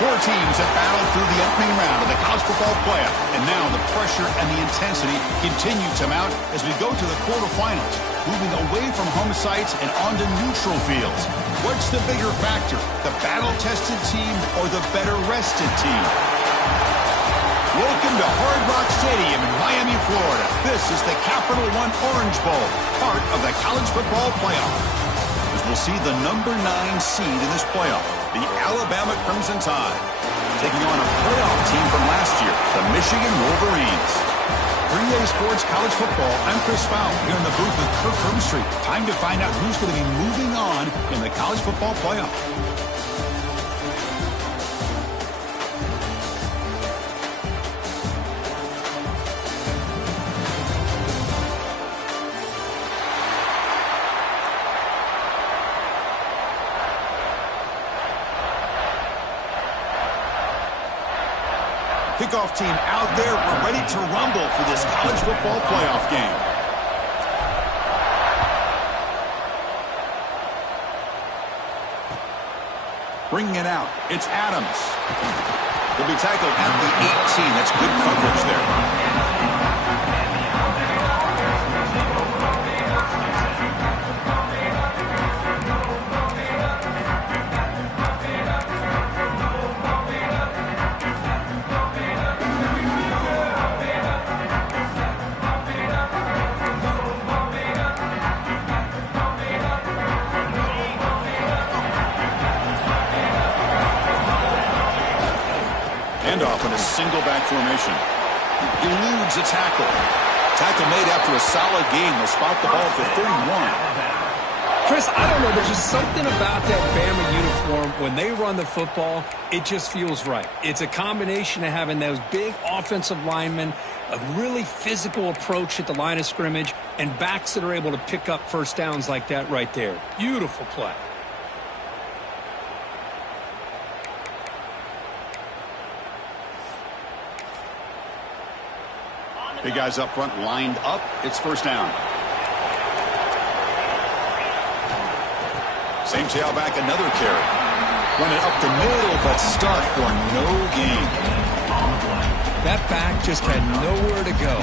Four teams have battled through the opening round of the college football playoff, and now the pressure and the intensity continue to mount as we go to the quarterfinals, moving away from home sites and onto neutral fields. What's the bigger factor, the battle-tested team or the better-rested team? Welcome to Hard Rock Stadium in Miami, Florida. This is the Capital One Orange Bowl, part of the college football playoff. As we'll see the number 9 seed in this playoff, the Alabama Crimson Tide, taking on a playoff team from last year, the Michigan Wolverines. 3A Sports College Football, I'm Chris Fowle, here in the booth with Kirk Hermstreet. Time to find out who's going to be moving on in the college football playoff. Kickoff team out there. We're ready to rumble for this college football playoff game. Bringing it out, it's Adams. He'll be tackled at the 18. That's good coverage there. Off in a single back formation. Eludes a tackle. Tackle made after a solid game. They'll spot the ball for 31. Chris, I don't know. There's just something about that Bama uniform. When they run the football, it just feels right. It's a combination of having those big offensive linemen, a really physical approach at the line of scrimmage, and backs that are able to pick up first downs like that right there. Beautiful play. Big guys up front lined up. It's first down. Same tailback, another carry. Run it up the middle, but stuck for no gain. That back just had nowhere to go.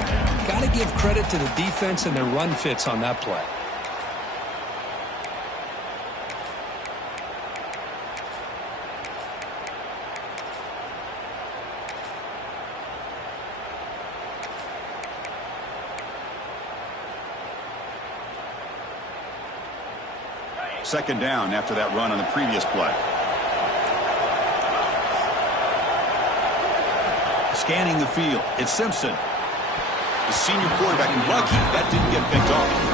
Got to give credit to the defense and their run fits on that play. Second down after that run on the previous play. Scanning the field, it's Simpson. The senior quarterback, lucky that didn't get picked off.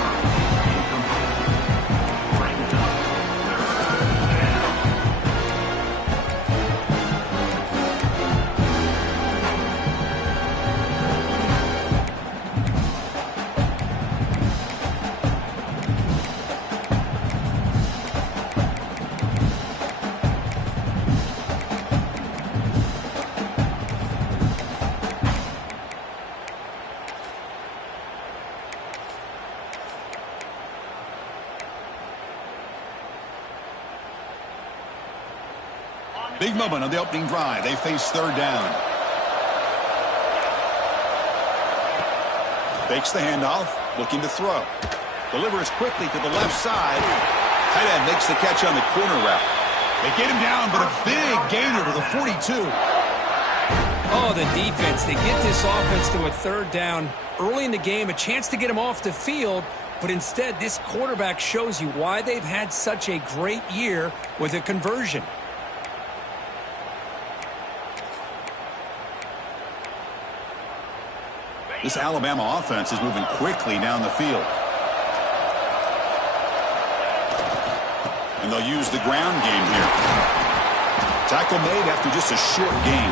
Big moment on the opening drive. They face third down. Fakes the handoff, looking to throw. Delivers quickly to the left side. Tight end makes the catch on the corner route. They get him down, but a big gainer to the 42. Oh, the defense. They get this offense to a third down early in the game, a chance to get him off the field, but instead this quarterback shows you why they've had such a great year with a conversion. This Alabama offense is moving quickly down the field. And they'll use the ground game here. Tackle made after just a short gain.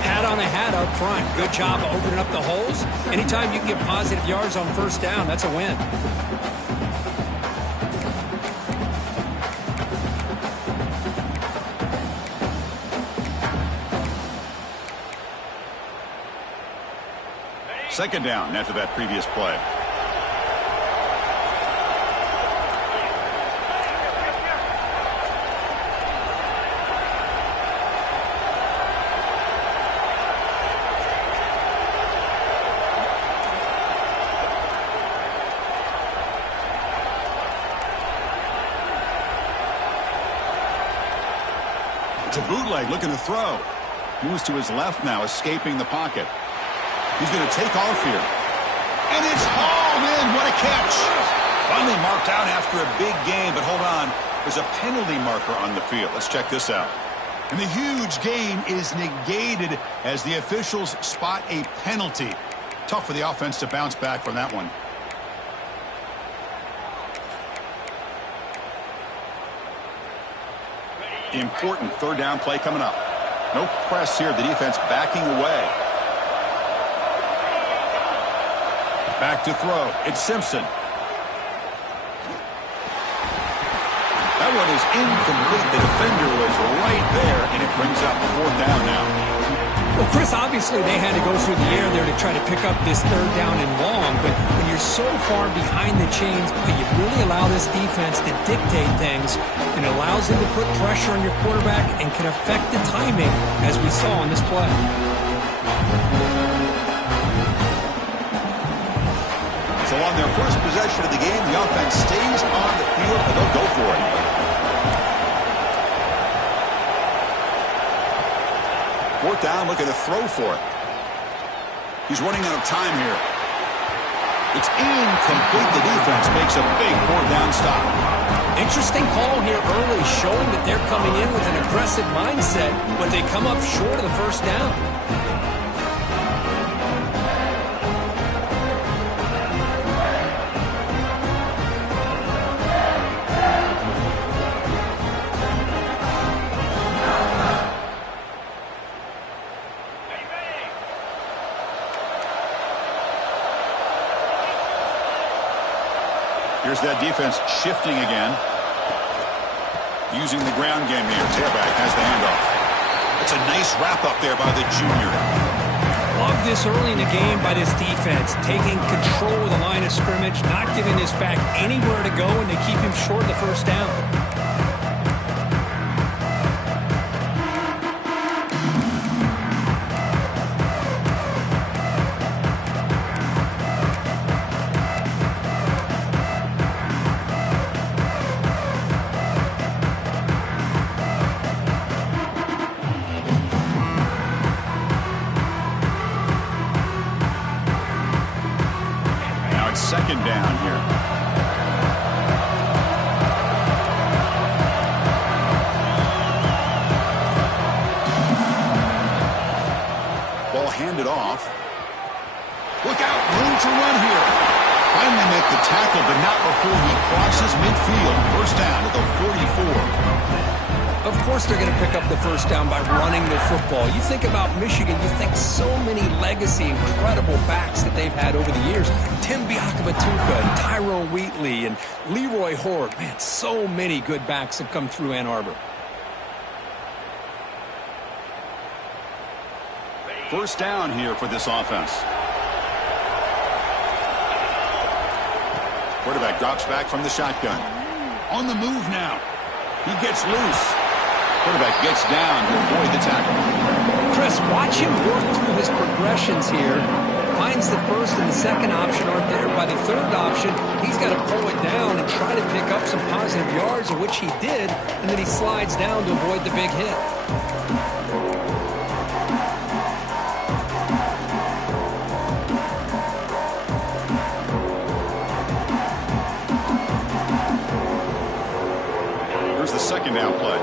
Pat on the hat up front. Good job of opening up the holes. Anytime you can get positive yards on first down, that's a win. Second down after that previous play. It's a bootleg looking to throw. Moves to his left now, escaping the pocket. He's going to take off here. And it's hauled in. What a catch. Finally marked out after a big gain, but hold on. There's a penalty marker on the field. Let's check this out. And the huge gain is negated as the officials spot a penalty. Tough for the offense to bounce back from that one. Important third down play coming up. No press here. The defense backing away. Back to throw. It's Simpson. That one is incomplete. The defender was right there, and it brings up the fourth down now. Well, Chris, obviously they had to go through the air there to try to pick up this third down and long, but when you're so far behind the chains, but you really allow this defense to dictate things, and it allows them to put pressure on your quarterback and can affect the timing, as we saw on this play. So on their first possession of the game, the offense stays on the field, and they'll go for it. Fourth down, looking to throw for it. He's running out of time here. It's incomplete. The defense makes a big fourth down stop. Interesting call here early, showing that they're coming in with an aggressive mindset, but they come up short of the first down. Here's that defense shifting again. Using the ground game here. Tailback has the handoff. It's a nice wrap up there by the junior. Love this early in the game by this defense. Taking control of the line of scrimmage, not giving this back anywhere to go, and they keep him short of the first down. Second down here. Ball handed off. Look out, room to run here. Finally make the tackle, but not before he crosses midfield. First down at the 44. Of course they're going to pick up the first down by running the football. You think about Michigan, you think so many legacy, incredible backs that they've had over the years. Tim Biakabatuka, Tyrone Wheatley, and Leroy Horde. Man, so many good backs have come through Ann Arbor. First down here for this offense. Quarterback drops back from the shotgun. On the move now. He gets loose. Quarterback gets down to avoid the tackle. Chris, watch him work through his progressions here. Finds the first and the second option aren't there. By the third option, he's got to pull it down and try to pick up some positive yards, of which he did, and then he slides down to avoid the big hit. Here's the second down play.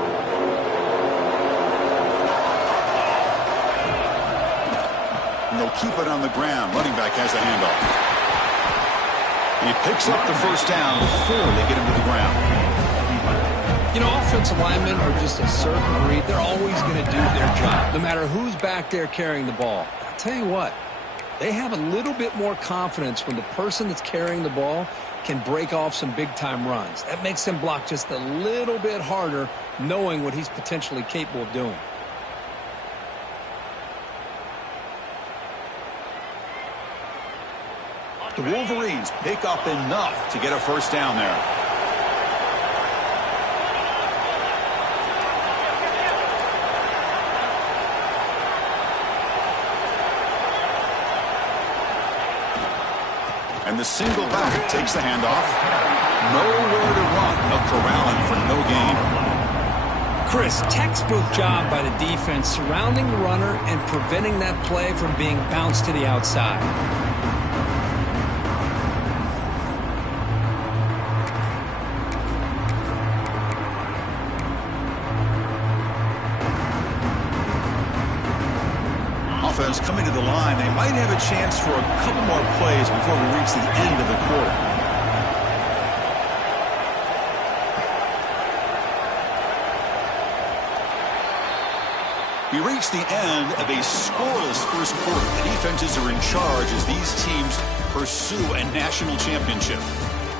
And they'll keep it on the ground. Running back has the handoff. And he picks up the first down before they get him to the ground. You know, offensive linemen are just a certain breed. They're always going to do their job, no matter who's back there carrying the ball. I'll tell you what, they have a little bit more confidence when the person that's carrying the ball can break off some big-time runs. That makes them block just a little bit harder, knowing what he's potentially capable of doing. The Wolverines pick up enough to get a first down there. And the single back takes the handoff. Nowhere to run. They'll corral him for no gain. Chris, textbook job by the defense surrounding the runner and preventing that play from being bounced to the outside. Offense coming to the line. They might have a chance for a couple more plays before we reach the end of the quarter. We reach the end of a scoreless first quarter. The defenses are in charge as these teams pursue a national championship.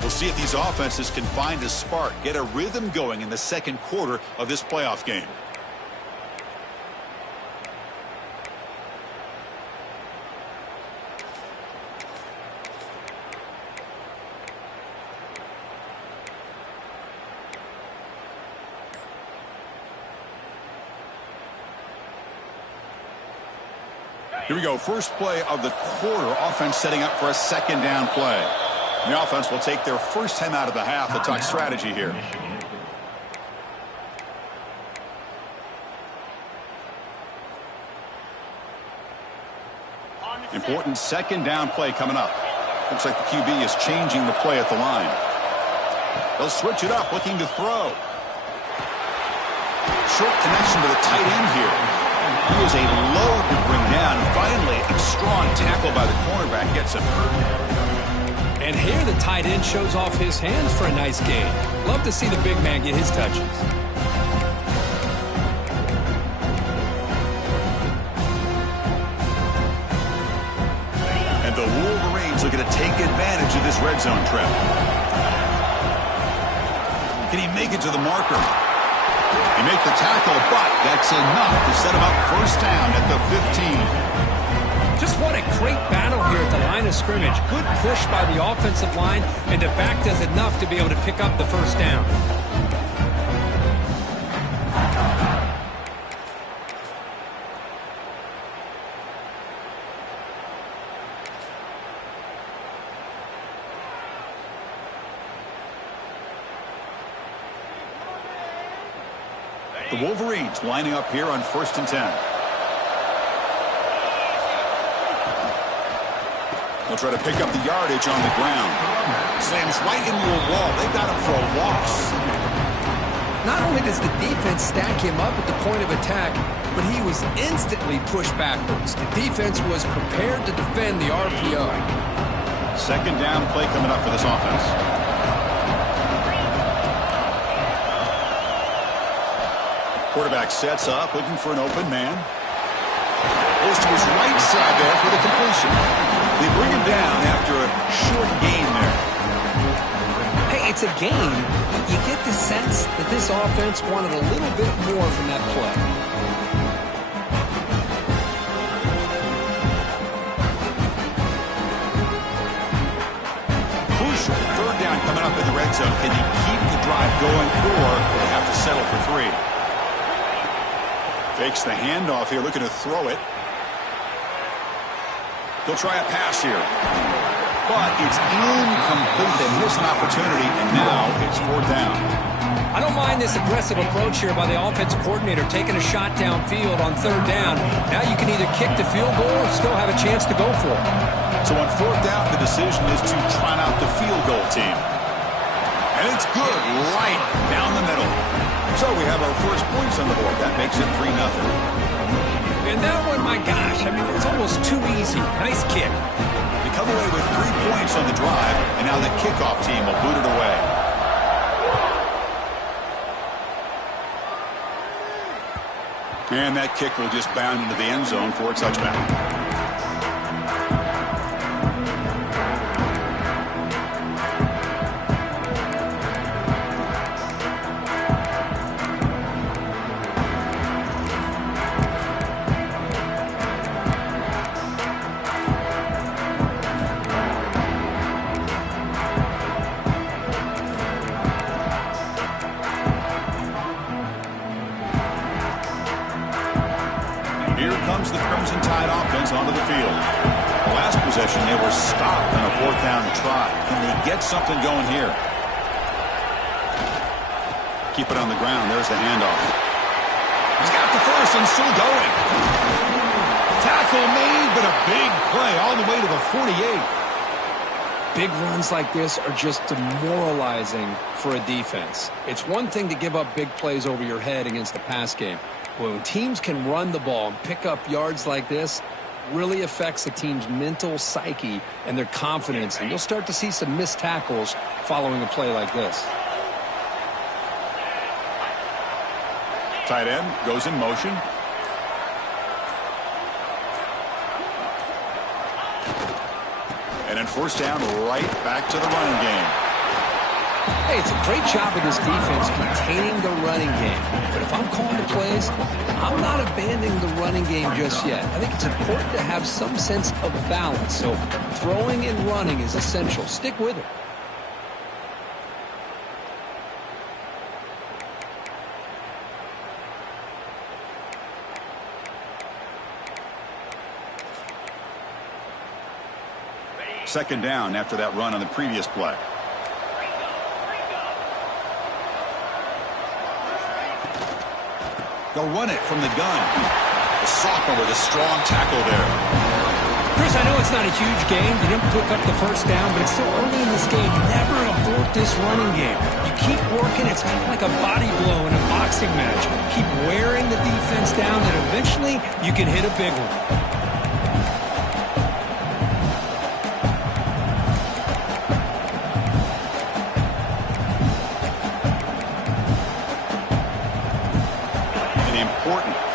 We'll see if these offenses can find a spark, get a rhythm going in the second quarter of this playoff game. Here we go. First play of the quarter. Offense setting up for a second down play. The offense will take their first time out of the half to talk strategy here. Important second down play coming up. Looks like the QB is changing the play at the line. They'll switch it up, looking to throw. Short connection to the tight end here. He is a load to bring down. Finally, a strong tackle by the cornerback gets him. And here the tight end shows off his hands for a nice gain. Love to see the big man get his touches. And the Wolverines looking to take advantage of this red zone trap. Can he make it to the marker? He makes the tackle, but that's enough to set him up first down at the 15. Just what a great battle here at the line of scrimmage. Good push by the offensive line, and the back does enough to be able to pick up the first down. The Wolverines lining up here on 1st and 10. They'll try to pick up the yardage on the ground. Slams right into a wall. They've got him for a loss. Not only does the defense stack him up at the point of attack, but he was instantly pushed backwards. The defense was prepared to defend the RPO. Second down play coming up for this offense. Quarterback sets up, looking for an open man. Goes to his right side there for the completion. They bring him down after a short gain there. Hey, it's a gain. You get the sense that this offense wanted a little bit more from that play. Crucial. Third down coming up in the red zone. Can he keep the drive going, or will they have to settle for 3? Fakes the handoff here, looking to throw it. He'll try a pass here. But it's incomplete. They miss an opportunity, and now it's 4th down. I don't mind this aggressive approach here by the offensive coordinator, taking a shot downfield on 3rd down. Now you can either kick the field goal or still have a chance to go for it. So on 4th down, the decision is to trot out the field goal team. And it's good, right down the middle. So we have our first points on the board. That makes it 3-0. And that one, my gosh, I mean, it's almost too easy. Nice kick. They come away with 3 points on the drive, and now the kickoff team will boot it away. And that kick will just bound into the end zone for a touchback. The Crimson Tide offense onto the field. The last possession, they were stopped on a 4th down try. Can they get something going here? Keep it on the ground. There's the handoff. He's got the first and still going. Tackle made, but a big play all the way to the 48. Big runs like this are just demoralizing for a defense. It's one thing to give up big plays over your head against the pass game. But when teams can run the ball and pick up yards like this, it really affects the team's mental psyche and their confidence. And you'll start to see some missed tackles following a play like this. Tight end goes in motion. And then first down, right back to the running game. Hey, it's a great job of this defense containing the running game. But if I'm calling the plays, I'm not abandoning the running game just yet. I think it's important to have some sense of balance. So throwing and running is essential. Stick with it. Second down after that run on the previous play. They'll run it from the gun. The sophomore with a strong tackle there. Chris, I know it's not a huge game. You didn't pick up the first down, but it's so early in this game. Never abort this running game. You keep working. It's kind of like a body blow in a boxing match. Keep wearing the defense down, and eventually you can hit a big one.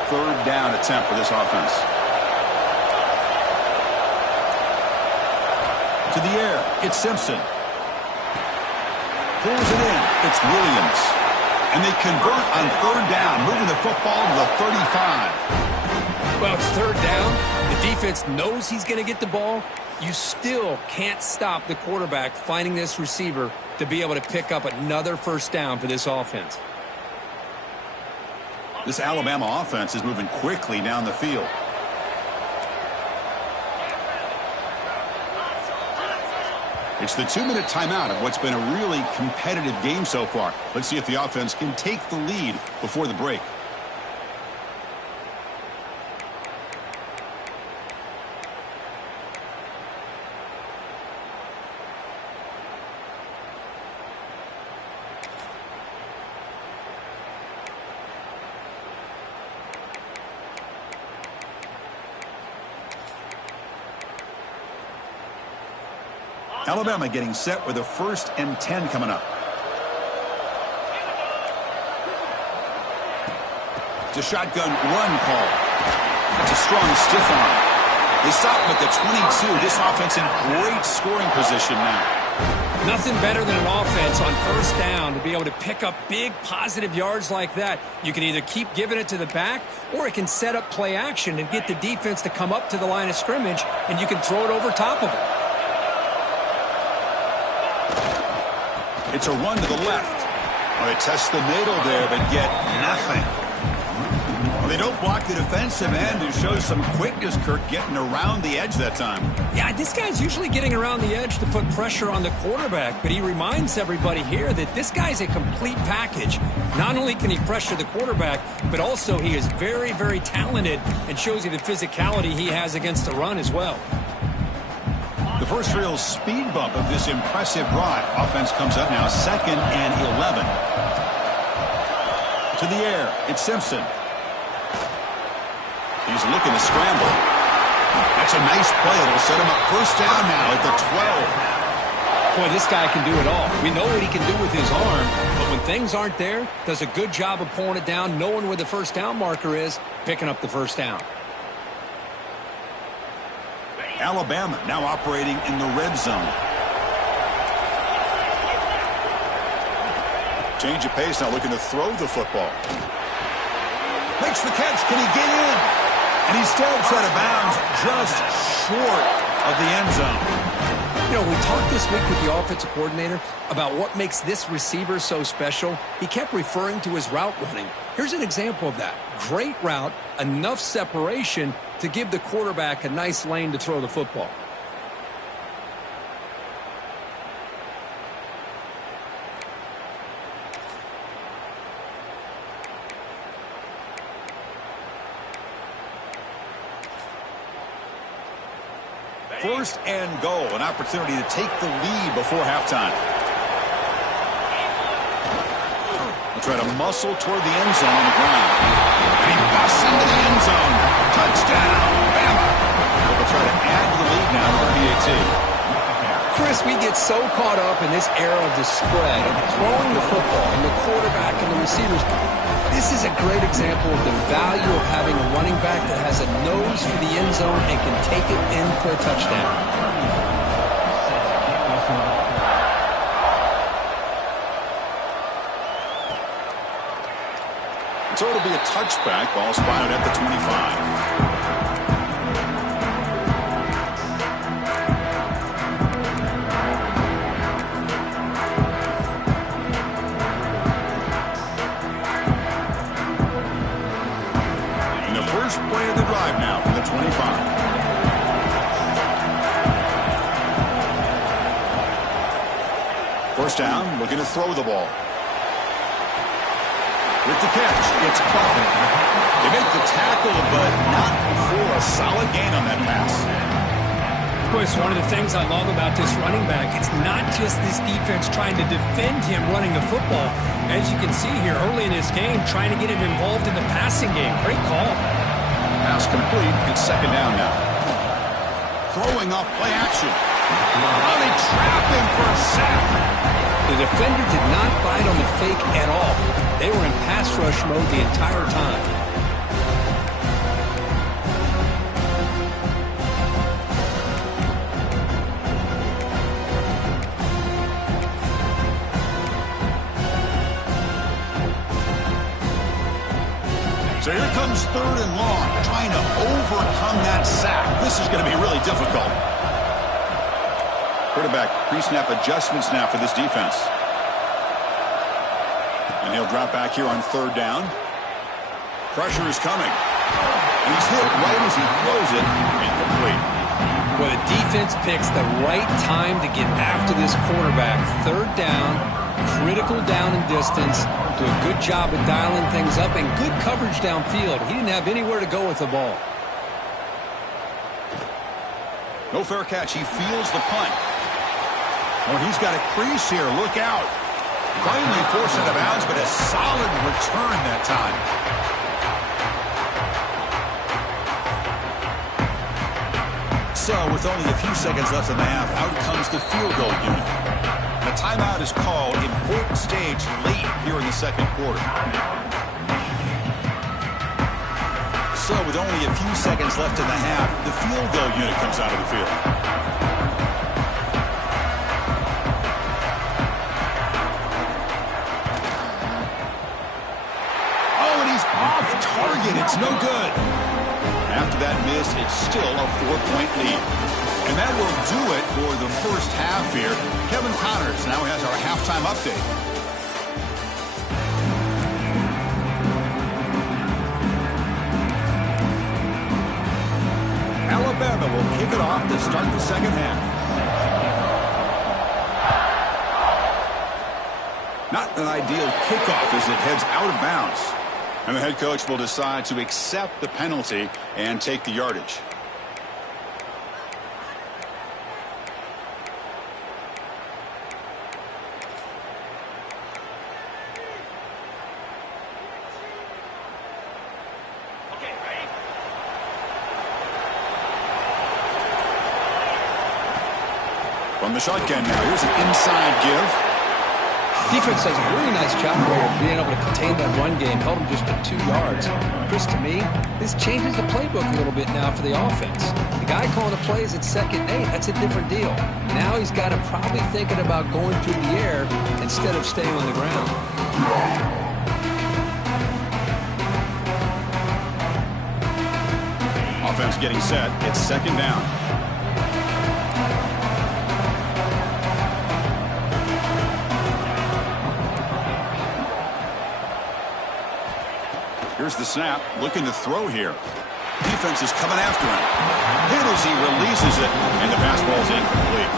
Third down attempt for this offense. To the air, it's Simpson. Pulls it in, it's Williams. And they convert on third down, moving the football to the 35. Well, it's third down. The defense knows he's going to get the ball. You still can't stop the quarterback finding this receiver to be able to pick up another first down for this offense. This Alabama offense is moving quickly down the field. It's the 2-minute timeout of what's been a really competitive game so far. Let's see if the offense can take the lead before the break. Alabama getting set with a 1st and 10 coming up. It's a shotgun run call. That's a strong stiff arm. They stop him at the 22. This offense in great scoring position now. Nothing better than an offense on first down to be able to pick up big positive yards like that. You can either keep giving it to the back, or it can set up play action and get the defense to come up to the line of scrimmage, and you can throw it over top of it. It's a run to the left. Well, they test the middle there, but get nothing. Well, they don't block the defensive end, who shows some quickness, Kirk, getting around the edge that time. Yeah, this guy's usually getting around the edge to put pressure on the quarterback, but he reminds everybody here that this guy's a complete package. Not only can he pressure the quarterback, but also he is very, very talented and shows you the physicality he has against the run as well. The first real speed bump of this impressive drive. Offense comes up now, 2nd and 11. To the air, it's Simpson. He's looking to scramble. That's a nice play. It'll set him up first down now at the 12. Boy, this guy can do it all. We know what he can do with his arm, but when things aren't there, does a good job of pulling it down, knowing where the first down marker is, picking up the first down. Alabama now operating in the red zone. Change of pace now, looking to throw the football. Makes the catch. Can he get in? And he steps out of bounds just short of the end zone. You know, we talked this week with the offensive coordinator about what makes this receiver so special. He kept referring to his route running. Here's an example of that. Great route, enough separation to give the quarterback a nice lane to throw the football. first and goal, an opportunity to take the lead before halftime. They'll try to muscle toward the end zone on the ground. And he busts into the end zone. Touchdown, Bama. They'll try to add to the lead now to the PAT. Chris, we get so caught up in this era of the spread, of throwing the football and the quarterback and the receivers. This is a great example of the value of having a running back that has a nose for the end zone and can take it in for a touchdown. So it'll be a touchback. Ball spotted at the 25. First play of the drive now from the 25. First down, looking to throw the ball. With the catch, it's caught. They make the tackle, but not for a solid gain on that pass. Chris, one of the things I love about this running back, it's not just this defense trying to defend him running the football. As you can see here early in this game, trying to get him involved in the passing game. Great call. Pass complete. It's second down now. Throwing off play action. Oh, they trap him for a sack. The defender did not bite on the fake at all. They were in pass rush mode the entire time. So here comes third and long, trying to overcome that sack. This is going to be really difficult. Quarterback pre-snap adjustments now for this defense. And he'll drop back here on third down. Pressure is coming. And he's hit right as he throws it. Incomplete. Well, the defense picks the right time to get after this quarterback. Third down, critical down and distance. Do a good job of dialing things up and good coverage downfield. He didn't have anywhere to go with the ball. No fair catch. He feels the punt. Oh, he's got a crease here. Look out. Finally forced out of bounds, but a solid return that time. So, with only a few seconds left in the half, out comes the field goal unit. The timeout is called. Important stage late here in the second quarter. So, with only a few seconds left in the half, the field goal unit comes out of the field. Oh, and he's off target. It's no good. After that miss, it's still a 4-point lead. And that will do it for the first half here. Kevin Connors now has our halftime update. Alabama will kick it off to start the second half. Not an ideal kickoff as it heads out of bounds. And the head coach will decide to accept the penalty and take the yardage. From the shotgun now, here's an inside give. Defense does a really nice job of being able to contain that run game, held them just at 2 yards. Chris, to me, this changes the playbook a little bit now for the offense. The guy calling the plays at 2nd and 8, that's a different deal. Now he's got to probably thinking about going through the air instead of staying on the ground. Offense getting set. It's second down. Here's the snap, looking to throw here. Defense is coming after him. Hit as he releases it, and the pass ball's incomplete.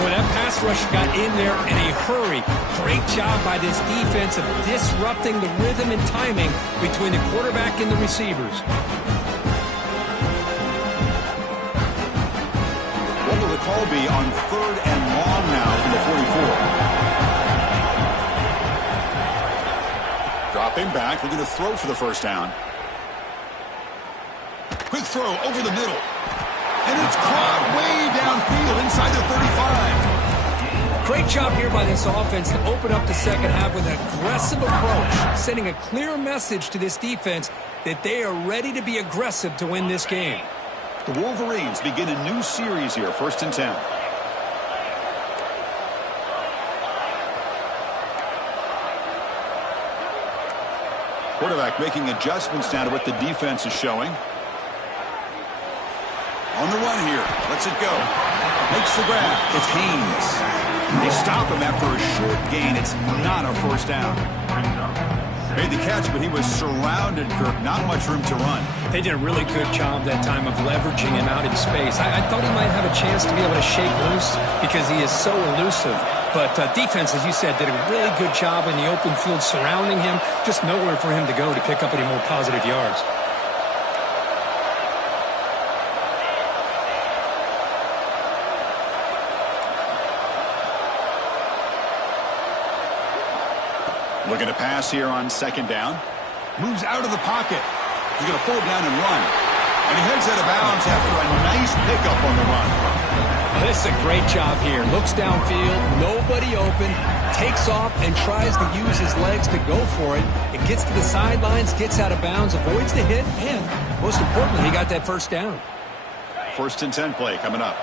Well, that pass rush got in there in a hurry. Great job by this defense of disrupting the rhythm and timing between the quarterback and the receivers. call be on 3rd and long now from the 44. Dropping back, looking to throw for the first down. Quick throw over the middle. And it's caught way downfield inside the 35. Great job here by this offense to open up the second half with an aggressive approach, sending a clear message to this defense that they are ready to be aggressive to win this game. The Wolverines begin a new series here, 1st and 10. Quarterback making adjustments now to what the defense is showing. On the run here. Lets it go. Makes the grab. It's Haynes. They stop him after a short gain. It's not a first down. Made the catch, but he was surrounded, Kirk. Not much room to run. They did a really good job that time of leveraging him out in space. I thought he might have a chance to be able to shake loose because he is so elusive. But defense, as you said, did a really good job in the open field surrounding him. Just nowhere for him to go to pick up any more positive yards. Looking to pass here on 2nd down. Moves out of the pocket. He's going to pull it down and run. And he heads out of bounds after a nice pickup on the run. This is a great job here. Looks downfield, nobody open, takes off and tries to use his legs to go for it. It gets to the sidelines, gets out of bounds, avoids the hit, and most importantly, he got that first down. 1st and 10 play coming up.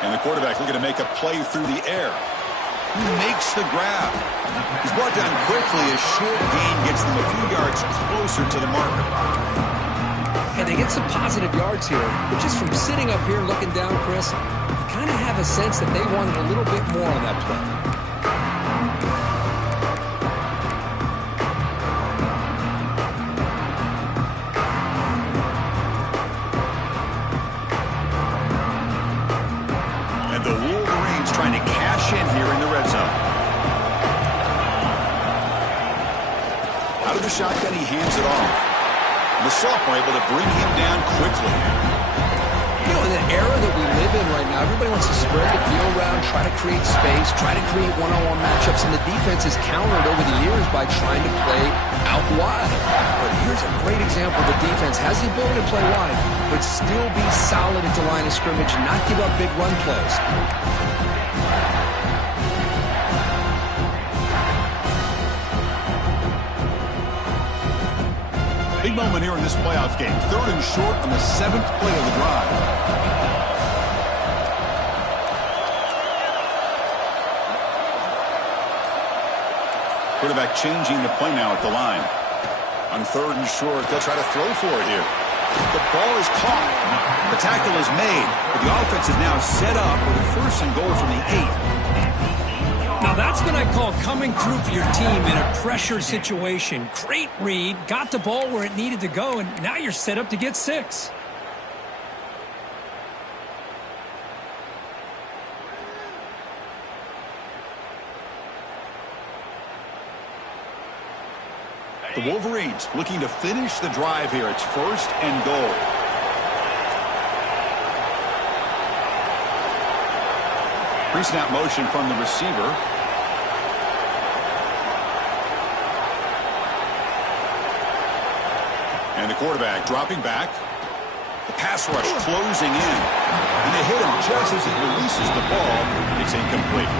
And the quarterback looking to make a play through the air. He makes the grab. He's brought down quickly. A short gain gets them a few yards closer to the marker. And they get some positive yards here. But just from sitting up here looking down, Chris, you kind of have a sense that they wanted a little bit more on that play. The Wolverines trying to cash in here in the red zone. Out of the shotgun, he hands it off. The sophomore able to bring him down quickly. You know, in the era that we live in right now, everybody wants to spread the field around, try to create space, try to create one-on-one matchups, and the defense is countered over the years by trying to play out wide. But here's a great example. The defense has the ability to play wide, but still be solid at the line of scrimmage and not give up big run plays. Big moment here in this playoff game. 3rd and short on the 7th play of the drive. Quarterback changing the play now at the line. On 3rd and short, they'll try to throw for it here. The ball is caught. The tackle is made. But the offense is now set up with a 1st and goal from the 8. Now that's what I call coming through for your team in a pressure situation. Great read, got the ball where it needed to go, and now you're set up to get 6. The Wolverines looking to finish the drive here. It's 1st and goal. Pre-snap motion from the receiver. And the quarterback dropping back. The pass rush closing in. And they hit him just as he releases the ball. It's incomplete.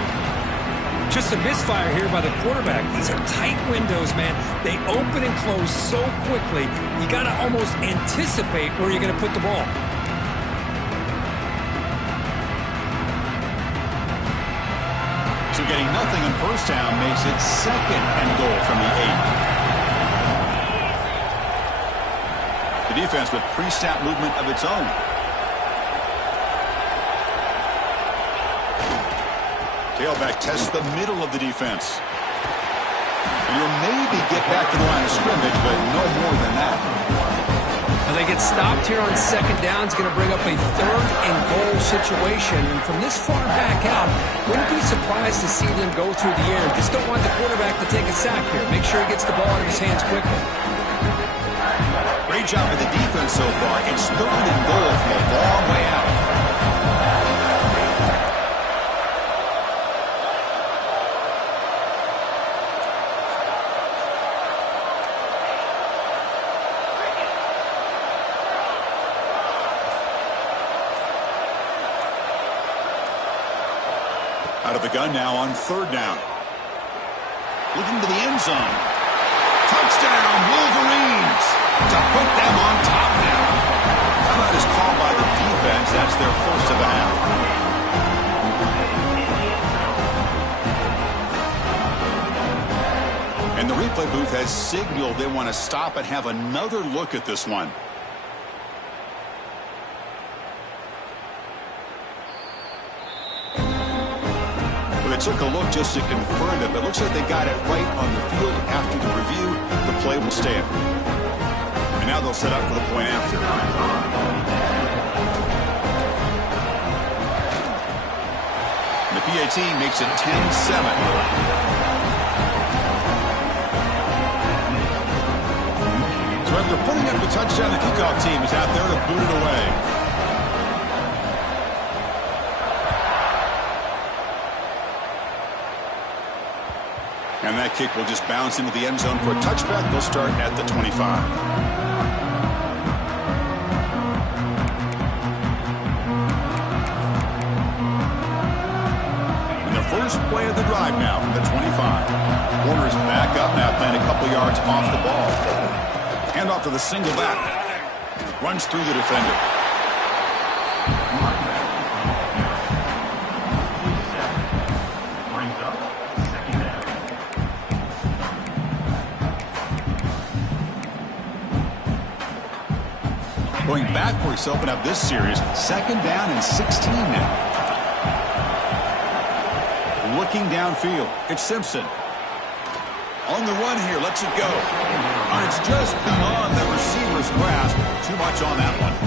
Just a misfire here by the quarterback. These are tight windows, man. They open and close so quickly, you got to almost anticipate where you're going to put the ball. So getting nothing on 1st down makes it 2nd and goal from the 8. The defense with pre-snap movement of its own. Tailback tests the middle of the defense. And you'll maybe get back to the line of scrimmage, but no more than that. Now they get stopped here on 2nd down. It's going to bring up a 3rd and goal situation. And from this far back out, wouldn't be surprised to see them go through the air. Just don't want the quarterback to take a sack here. Make sure he gets the ball out of his hands quickly. Great job of the defense so far. It's 3rd and goal from a long way out. Out of the gun now on 3rd down. Looking to the end zone. Touchdown, Wolverines! To put them on top now. Timeout is called by the defense. That's their first of the half. And the replay booth has signaled they want to stop and have another look at this one. Took a look just to confirm it, but it looks like they got it right on the field. After the review, the play will stand. And now they'll set up for the point after. And the PAT makes it 10-7. So after putting up the touchdown, the kickoff team is out there to boot it away. And that kick will just bounce into the end zone for a touchback. They'll start at the 25. And the first play of the drive now from the 25. Warner's back up now, playing a couple yards off the ball. Hand off to the single back. Runs through the defender. Going backwards to open up this series. 2nd down and 16 now. Looking downfield. It's Simpson. On the run here. Lets it go. And it's just beyond the receiver's grasp. Too much on that one.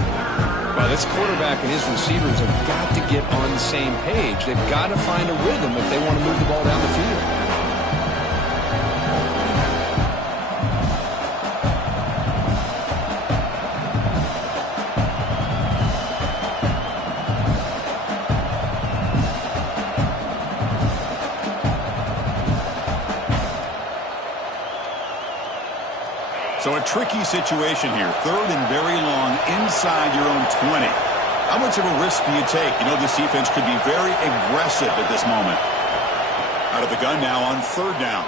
Well, this quarterback and his receivers have got to get on the same page. They've got to find a rhythm if they want to move the ball down the field. So a tricky situation here. 3rd and very long inside your own 20. How much of a risk do you take? You know, this defense could be very aggressive at this moment. Out of the gun now on 3rd down.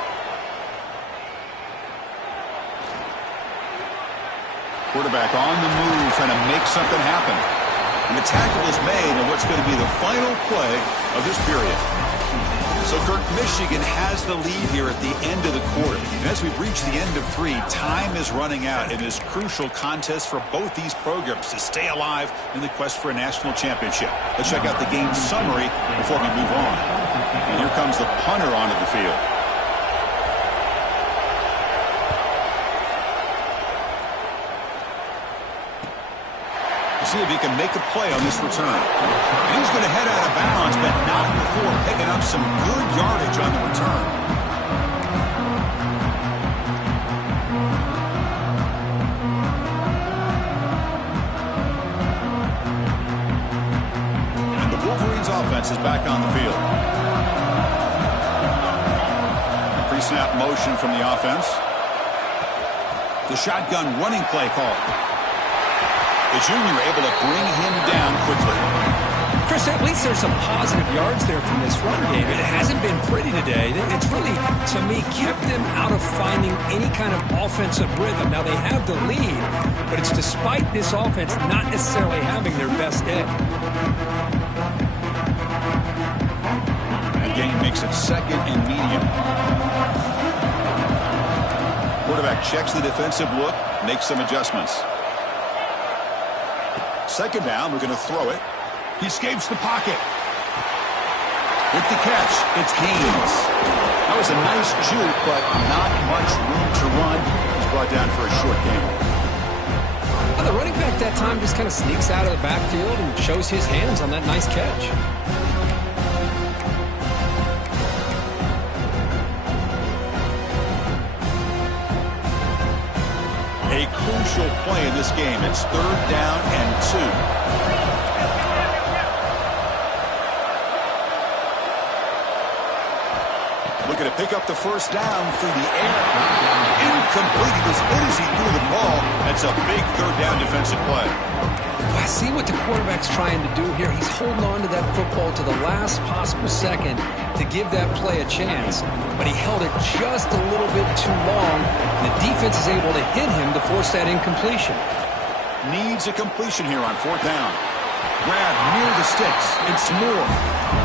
Quarterback on the move, trying to make something happen. And the tackle is made on what's going to be the final play of this period. So, Kirk, Michigan has the lead here at the end of the quarter. And as we've reached the end of 3, time is running out in this crucial contest for both these programs to stay alive in the quest for a national championship. Let's check out the game summary before we move on. And here comes the punter onto the field. See if he can make a play on this return. And he's going to head out of bounds, but not before picking up some good yardage on the return. And the Wolverines offense is back on the field. Pre-snap motion from the offense. The shotgun running play call. The junior able to bring him down quickly. Chris, at least there's some positive yards there from this run game. It hasn't been pretty today. It's really, to me, kept them out of finding any kind of offensive rhythm. Now, they have the lead, but it's despite this offense not necessarily having their best day. That gain makes it 2nd and medium. Quarterback checks the defensive look, makes some adjustments. 2nd down, we're going to throw it. He escapes the pocket. With the catch, it's Haynes. That was a nice juke, but not much room to run. He's brought down for a short gain. Well, the running back that time just kind of sneaks out of the backfield and shows his hands on that nice catch. A crucial crucial play in this game. It's 3rd down and 2. Looking to pick up the 1st down through the air. Incomplete. He was hit as he threw the ball. That's a big 3rd down defensive play. I see what the quarterback's trying to do here. He's holding on to that football to the last possible second to give that play a chance. But he held it just a little bit too long. The defense is able to hit him to force that incompletion. Needs a completion here on 4th down. Grab near the sticks. It's more.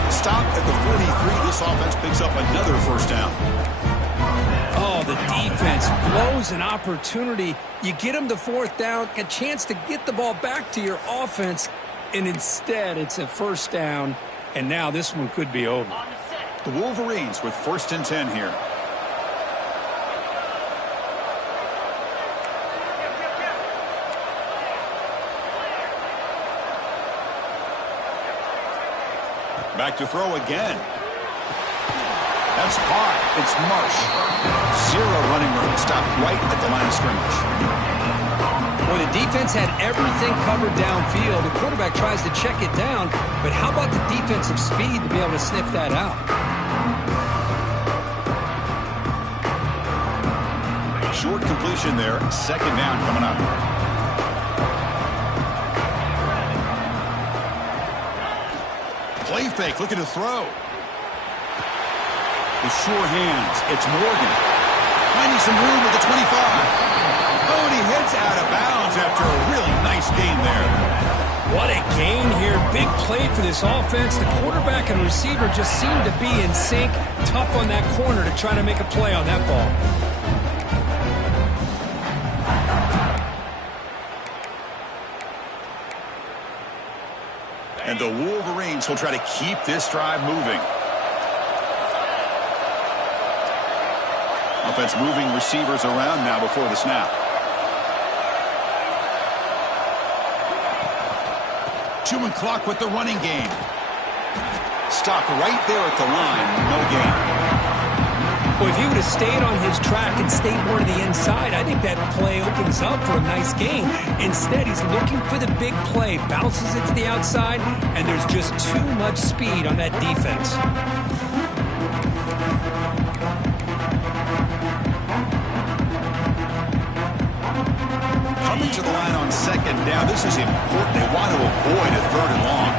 Stop at the 43. This offense picks up another 1st down. Oh, the defense blows an opportunity. You get them to 4th down, a chance to get the ball back to your offense, and instead it's a 1st down, and now this one could be over. The Wolverines with 1st and 10 here. Back to throw again. That's caught. It's Marsh. 0 running room. Stopped right at the line of scrimmage. Well, the defense had everything covered downfield. The quarterback tries to check it down, but how about the defensive speed to be able to sniff that out? Short completion there. 2nd down coming up. Play fake. Looking to throw. With sure hands, it's Morgan. Finding some room at the 25. Oh, and he heads out of bounds after a really nice gain there. What a gain here. Big play for this offense. The quarterback and receiver just seem to be in sync. Tough on that corner to try to make a play on that ball. And the Wolverines will try to keep this drive moving. Offense moving receivers around now before the snap. Chewing clock with the running game. Stopped right there at the line. No gain. Well, if he would have stayed on his track and stayed more to the inside, I think that play opens up for a nice gain. Instead, he's looking for the big play. Bounces it to the outside, and there's just too much speed on that defense. Coming to the line on 2nd down. This is important. They want to avoid a 3rd and long.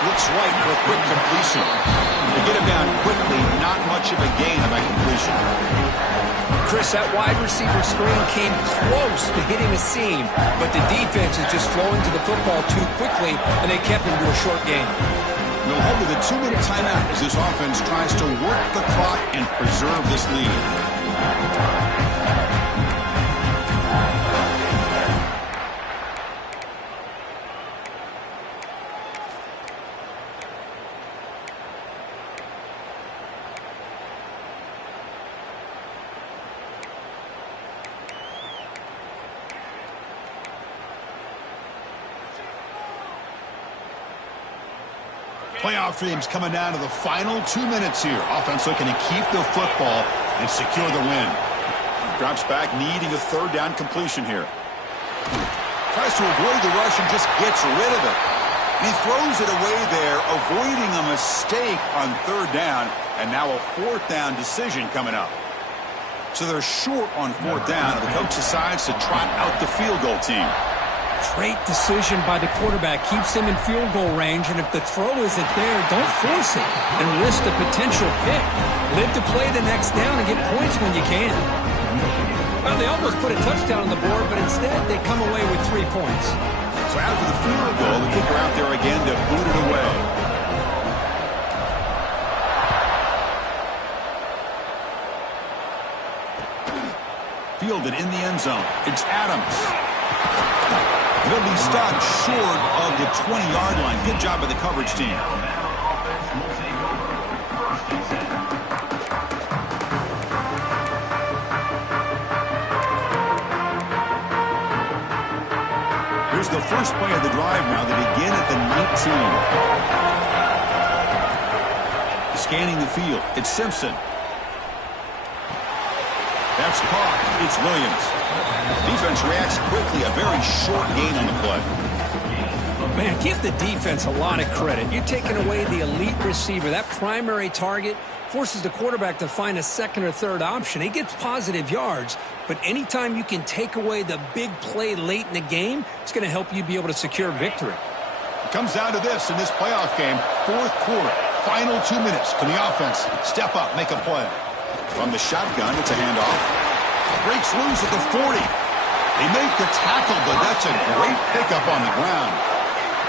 Looks right for a quick completion. They get him down quickly. Not much of a gain of that completion. Chris, that wide receiver screen came close to hitting a seam, but the defense is just flowing to the football too quickly, and they kept him to a short gain. We'll head to the 2-minute timeout as this offense tries to work the clock and preserve this lead. Playoff dreams coming down to the final 2 minutes here. Offense looking to keep the football and secure the win. Drops back, needing a 3rd down completion here. Tries to avoid the rush and just gets rid of it. And he throws it away there, avoiding a mistake on 3rd down. And now a 4th down decision coming up. So they're short on 4th down, and the coach decides to trot out the field goal team. Great decision by the quarterback. Keeps him in field goal range, and if the throw isn't there, don't force it and risk a potential pick. Live to play the next down and get points when you can. Well, they almost put a touchdown on the board, but instead they come away with 3 points. So after the field goal, the kicker out there again to boot it away. Fielded in the end zone. It's Adams. He'll be stopped short of the 20-yard line. Good job by the coverage team. Here's the first play of the drive now. They begin at the 19. Scanning the field. It's Simpson. That's caught. It's Williams. Defense reacts quickly. A very short gain on the play. Man, give the defense a lot of credit. You're taking away the elite receiver. That primary target forces the quarterback to find a second or third option. He gets positive yards, but anytime you can take away the big play late in the game, it's going to help you be able to secure victory. It comes down to this in this playoff game. Fourth quarter, final 2 minutes. Can the offense step up, make a play? From the shotgun, it's a handoff. Breaks loose at the 40. They make the tackle, but that's a great pickup on the ground.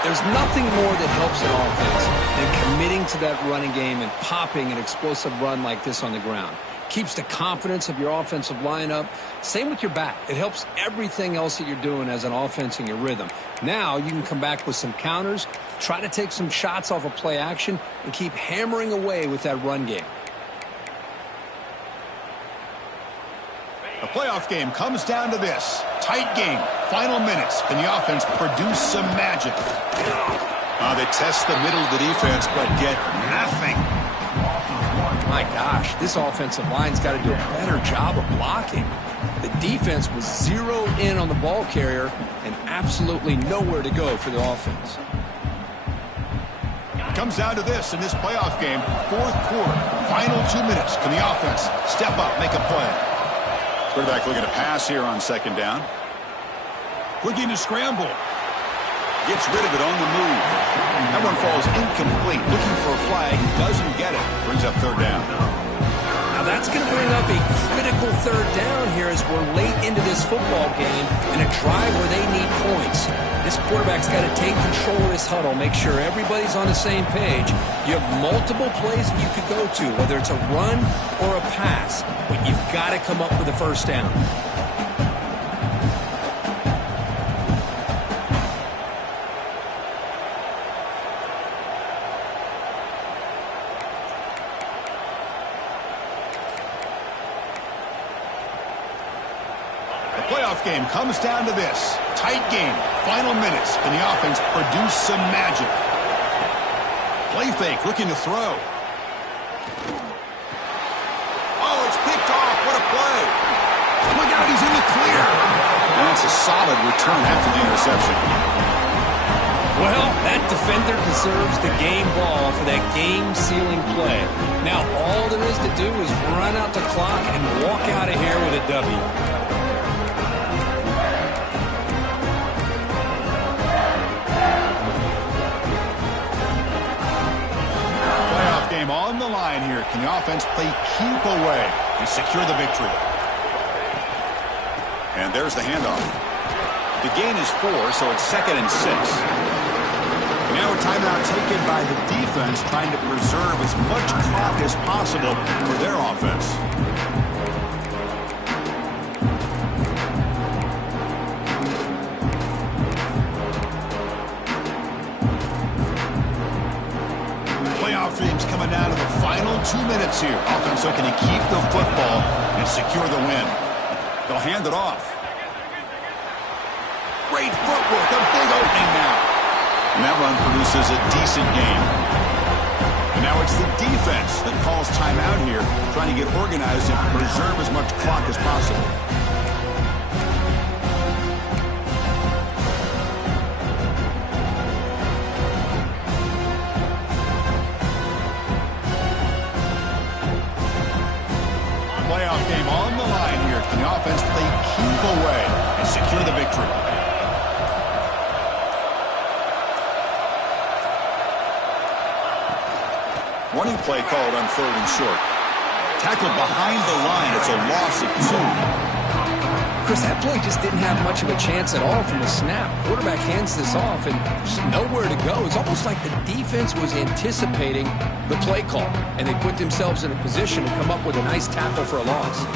There's nothing more that helps an offense than committing to that running game and popping an explosive run like this on the ground. Keeps the confidence of your offensive line up. Same with your back. It helps everything else that you're doing as an offense in your rhythm. Now you can come back with some counters, try to take some shots off of play action, and keep hammering away with that run game. The playoff game comes down to this. Tight game. Final minutes. Can the offense produce some magic? They test the middle of the defense, but get nothing. My gosh, this offensive line's got to do a better job of blocking. The defense was zeroed in on the ball carrier and absolutely nowhere to go for the offense. It comes down to this in this playoff game. Fourth quarter. Final 2 minutes. Can the offense step up, make a play? Quarterback looking to pass here on second down. Looking to scramble. Gets rid of it on the move. That one falls incomplete. Looking for a flag. Doesn't get it. Brings up third down. Now that's going to bring up a critical third down here as we're late into this football game in a drive where they need points. This quarterback's got to take control of this huddle, make sure everybody's on the same page. You have multiple plays that you could go to, whether it's a run or a pass, but you've got to come up with a first down. Playoff game comes down to this. Tight game. Final minutes. Can the offense produce some magic? Play fake. Looking to throw. Oh, it's picked off. What a play. Look out. He's in the clear. And that's a solid return after the interception. Well, that defender deserves the game ball for that game-sealing play. Now, all there is to do is run out the clock and walk out of here with a W. On the line here. Can the offense play keep away and secure the victory? And there's the handoff. The gain is 4, so it's 2nd and 6. Now a timeout taken by the defense, trying to preserve as much clock as possible for their offense. Dreams coming down to the final 2 minutes here. Offense looking to keep the football and secure the win. They'll hand it off. Great footwork, a big opening now. And that run produces a decent gain. And now it's the defense that calls timeout here, trying to get organized and preserve as much clock as possible. Playoff game on the line here. Can the offense play keep away and secure the victory? Warning play called on 3rd and short. Tackled behind the line. It's a loss of 2. Chris, that play just didn't have much of a chance at all from the snap. Quarterback hands this off and just nowhere to go. It's almost like the defense was anticipating the play call, and they put themselves in a position to come up with a nice tackle for a loss.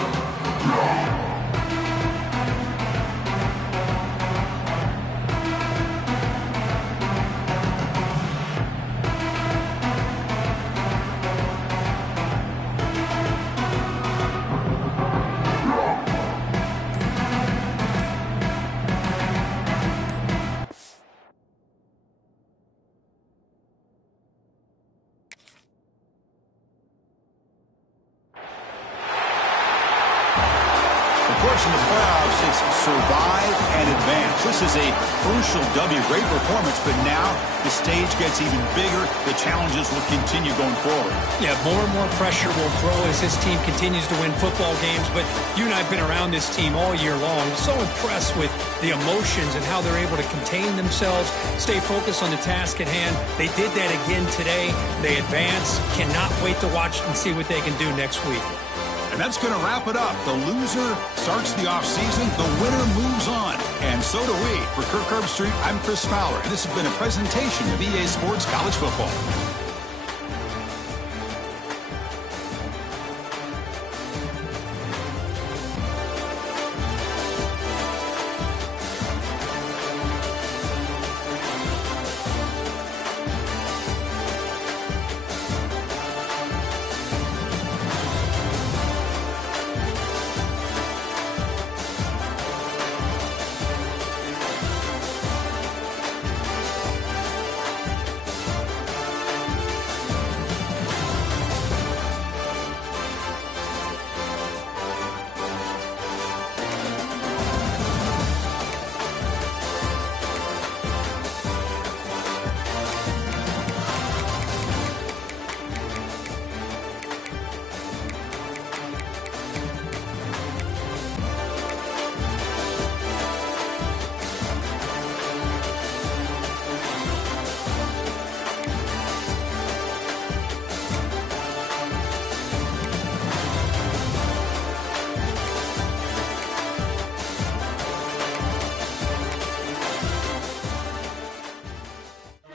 in the playoffs, it's survive and advance. This is a crucial W. Great performance, but now the stage gets even bigger. The challenges will continue going forward. Yeah, more and more pressure will grow as this team continues to win football games, but you and I have been around this team all year long. So impressed with the emotions and how they're able to contain themselves, stay focused on the task at hand. They did that again today. They advance. Cannot wait to watch and see what they can do next week. And that's going to wrap it up. The loser starts the offseason. The winner moves on. And so do we. For Kirk Herbstreit, I'm Chris Fowler. And this has been a presentation of EA Sports College Football.